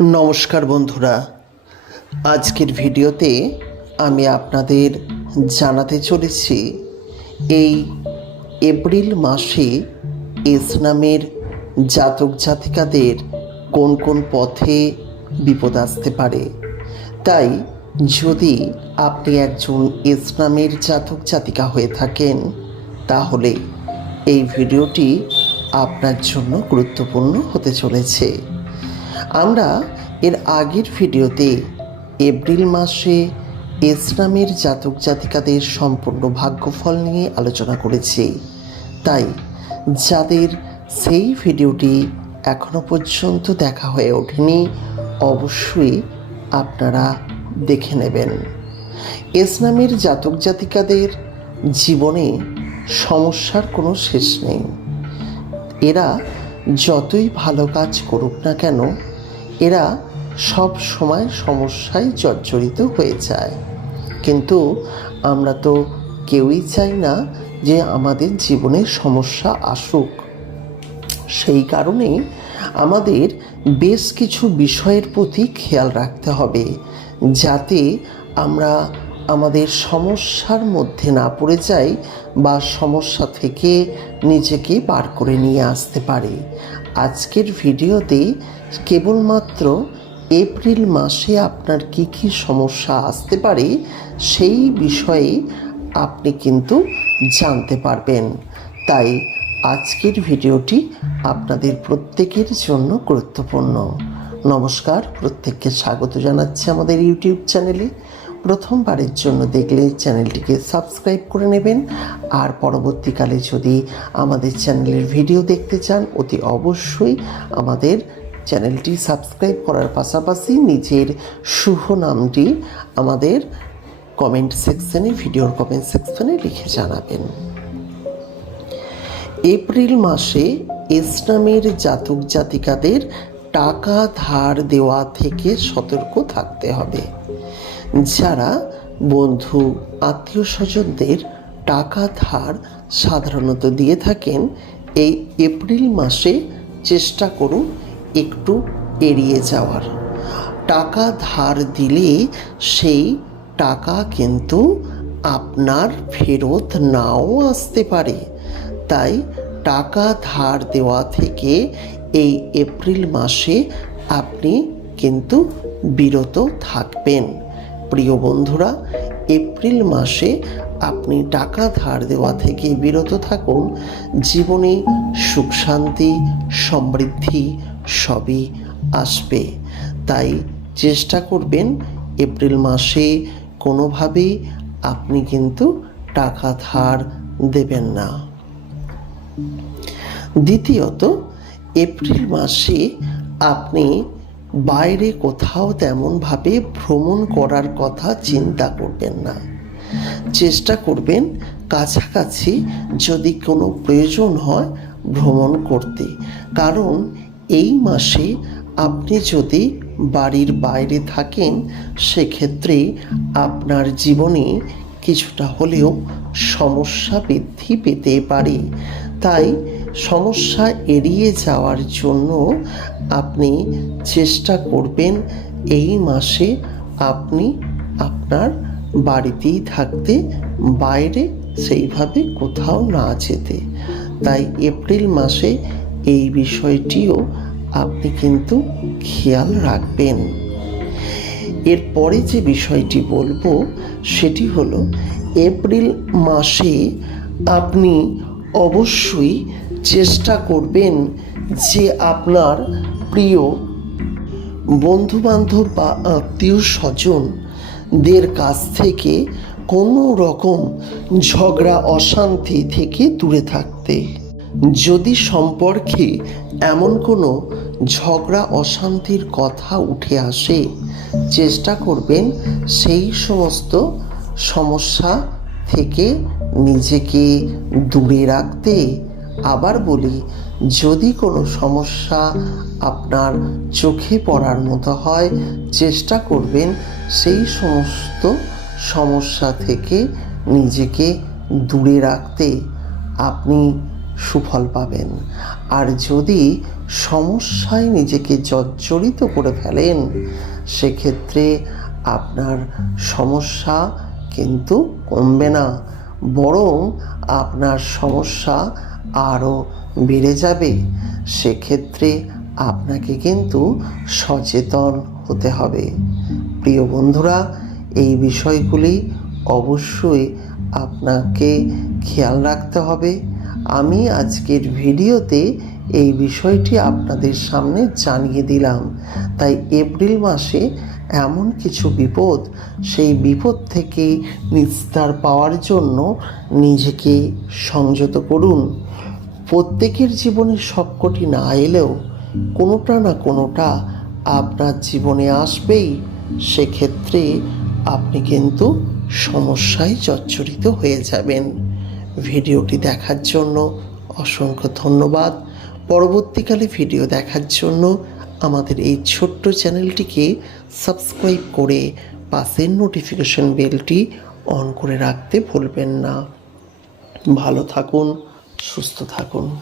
নমস্কার বন্ধুরা, আজকের ভিডিওতে আমি আপনাদের জানাতে চলেছি এই এপ্রিল মাসে এস নামের জাতক জাতিকাদের কোন কোন পথে বিপদ আসতে পারে। তাই যদি আপনি একজন এস নামের জাতক জাতিকা হয়ে থাকেন তাহলে এই ভিডিওটি আপনার জন্য গুরুত্বপূর্ণ হতে চলেছে। আমরা এর আগের ভিডিওতে এপ্রিল মাসে এস নামের জাতক জাতিকাদের সম্পূর্ণ ভাগ্যফল নিয়ে আলোচনা করেছি। তাই যাদের সেই ভিডিওটি এখনো পর্যন্ত দেখা হয়ে ওঠেনি অবশ্যই আপনারা দেখে নেবেন। এস নামের জাতক জাতিকাদের জীবনে সমস্যার কোনো শেষ নেই। এরা যতই ভালো কাজ করুক না কেন এরা সব সময় সমস্যায় জর্জরিত হয়ে যায়, কিন্তু আমরা তো কেউই চাই না যে আমাদের জীবনে সমস্যা আসুক। সেই কারণেই আমাদের বেশ কিছু বিষয়ের প্রতি খেয়াল রাখতে হবে যাতে আমরা আমাদের সমস্যার মধ্যে না পড়ে যাই বা সমস্যা থেকে নিজেকে বার করে নিয়ে আসতে পারি। আজকের ভিডিওতে কেবলমাত্র এপ্রিল মাসে আপনার কি কি সমস্যা আসতে পারে সেই বিষয়ে আপনি কিন্তু জানতে পারবেন। তাই আজকের ভিডিওটি আপনাদের প্রত্যেকের জন্য গুরুত্বপূর্ণ। নমস্কার, প্রত্যেককে স্বাগত জানাচ্ছি আমাদের ইউটিউব চ্যানেলে। প্রথমবারের জন্য দেখলে চ্যানেলটিকে সাবস্ক্রাইব করে নেবেন, আর পরবর্তীকালে যদি আমাদের চ্যানেলের ভিডিও দেখতে চান অতি অবশ্যই আমাদের চ্যানেলটি সাবস্ক্রাইব করার পাশাপাশি নিজের শুভ নামটি আমাদের কমেন্ট সেকশনে, ভিডিওর কমেন্ট সেকশনে লিখে জানাবেন। এপ্রিল মাসে এস নামের জাতক জাতিকাদের টাকা ধার দেওয়া থেকে সতর্ক থাকতে হবে। যারা বন্ধু আত্মীয় স্বজনদের টাকা ধার সাধারণত দিয়ে থাকেন, এই এপ্রিল মাসে চেষ্টা করুন একটু এড়িয়ে যাওয়ার। টাকা ধার দিলে সেই টাকা কিন্তু আপনার ফেরত নাও আসতে পারে। তাই টাকা ধার দেওয়া থেকে এই এপ্রিল মাসে আপনি কিন্তু বিরত থাকবেন। প্রিয় বন্ধুরা, এপ্রিল মাসে আপনি টাকা ধার দেওয়া থেকে বিরত থাকুন। জীবনে সুখ শান্তি সমৃদ্ধি সবই আসবে। তাই চেষ্টা করবেন এপ্রিল মাসে কোনোভাবেই আপনি কিন্তু টাকা ধার দেবেন না। দ্বিতীয়ত, এপ্রিল মাসে আপনি বাইরে কোথাও তেমনভাবে ভ্রমণ করার কথা চিন্তা করবেন না। চেষ্টা করবেন কাছাকাছি যদি কোনো প্রয়োজন হয় ভ্রমণ করতে, কারণ এই মাসে আপনি যদি বাড়ির বাইরে থাকেন সেক্ষেত্রে আপনার জীবনে কিছুটা হলেও সমস্যা বৃদ্ধি পেতে পারে। তাই সমস্যা এড়িয়ে যাওয়ার জন্য আপনি চেষ্টা করবেন এই মাসে আপনি আপনার বাড়িতেই থাকতে, বাইরে সেইভাবে কোথাও না যেতে। তাই এপ্রিল মাসে এই বিষয়টিও আপনি কিন্তু খেয়াল রাখবেন। এরপরে যে বিষয়টি বলবো সেটি হলো এপ্রিল মাসে আপনি অবশ্যই চেষ্টা করবেন যে আপনার প্রিয় বন্ধুবান্ধব বা আত্মীয় স্বজনদের কাছ থেকে কোনো রকম ঝগড়া অশান্তি থেকে দূরে থাকতে। যদি সম্পর্কে এমন কোনো ঝগড়া অশান্তির কথা উঠে আসে চেষ্টা করবেন সেই সমস্ত সমস্যা থেকে নিজেকে দূরে রাখতে। আবার বলি, যদি কোনো সমস্যা আপনার চোখে পড়ার মতো হয় চেষ্টা করবেন সেই সমস্ত সমস্যা থেকে নিজেকে দূরে রাখতে। আপনি সুফল পাবেন। আর যদি সমস্যায় নিজেকে জর্জরিত করে ফেলেন, সেক্ষেত্রে আপনার সমস্যা কিন্তু কমবে না, বরং আপনার সমস্যা আরও বেড়ে যাবে। সেক্ষেত্রে আপনাকে কিন্তু সচেতন হতে হবে। প্রিয় বন্ধুরা, এই বিষয়গুলি অবশ্যই আপনাকে খেয়াল রাখতে হবে। আমি আজকের ভিডিওতে এই বিষয়টি আপনাদের সামনে জানিয়ে দিলাম। তাই এপ্রিল মাসে এমন কিছু বিপদ, সেই বিপদ থেকে নিস্তার পাওয়ার জন্য নিজেকে সংযত করুন। প্রত্যেকের জীবনে সবকটি না এলেও কোনোটা না কোনোটা আপনার জীবনে আসবেই। সেক্ষেত্রে আপনি কিন্তু সমস্যায় জর্জরিত হয়ে যাবেন। ভিডিওটি দেখার জন্য অসংখ্য ধন্যবাদ। পরবর্তীকালে ভিডিও দেখার জন্য আমাদের এই ছোট্ট চ্যানেলটিকে সাবস্ক্রাইব করে পাশের নোটিফিকেশন বেলটি অন করে রাখতে ভুলবেন না। ভালো থাকুন, সুস্থ থাকুন।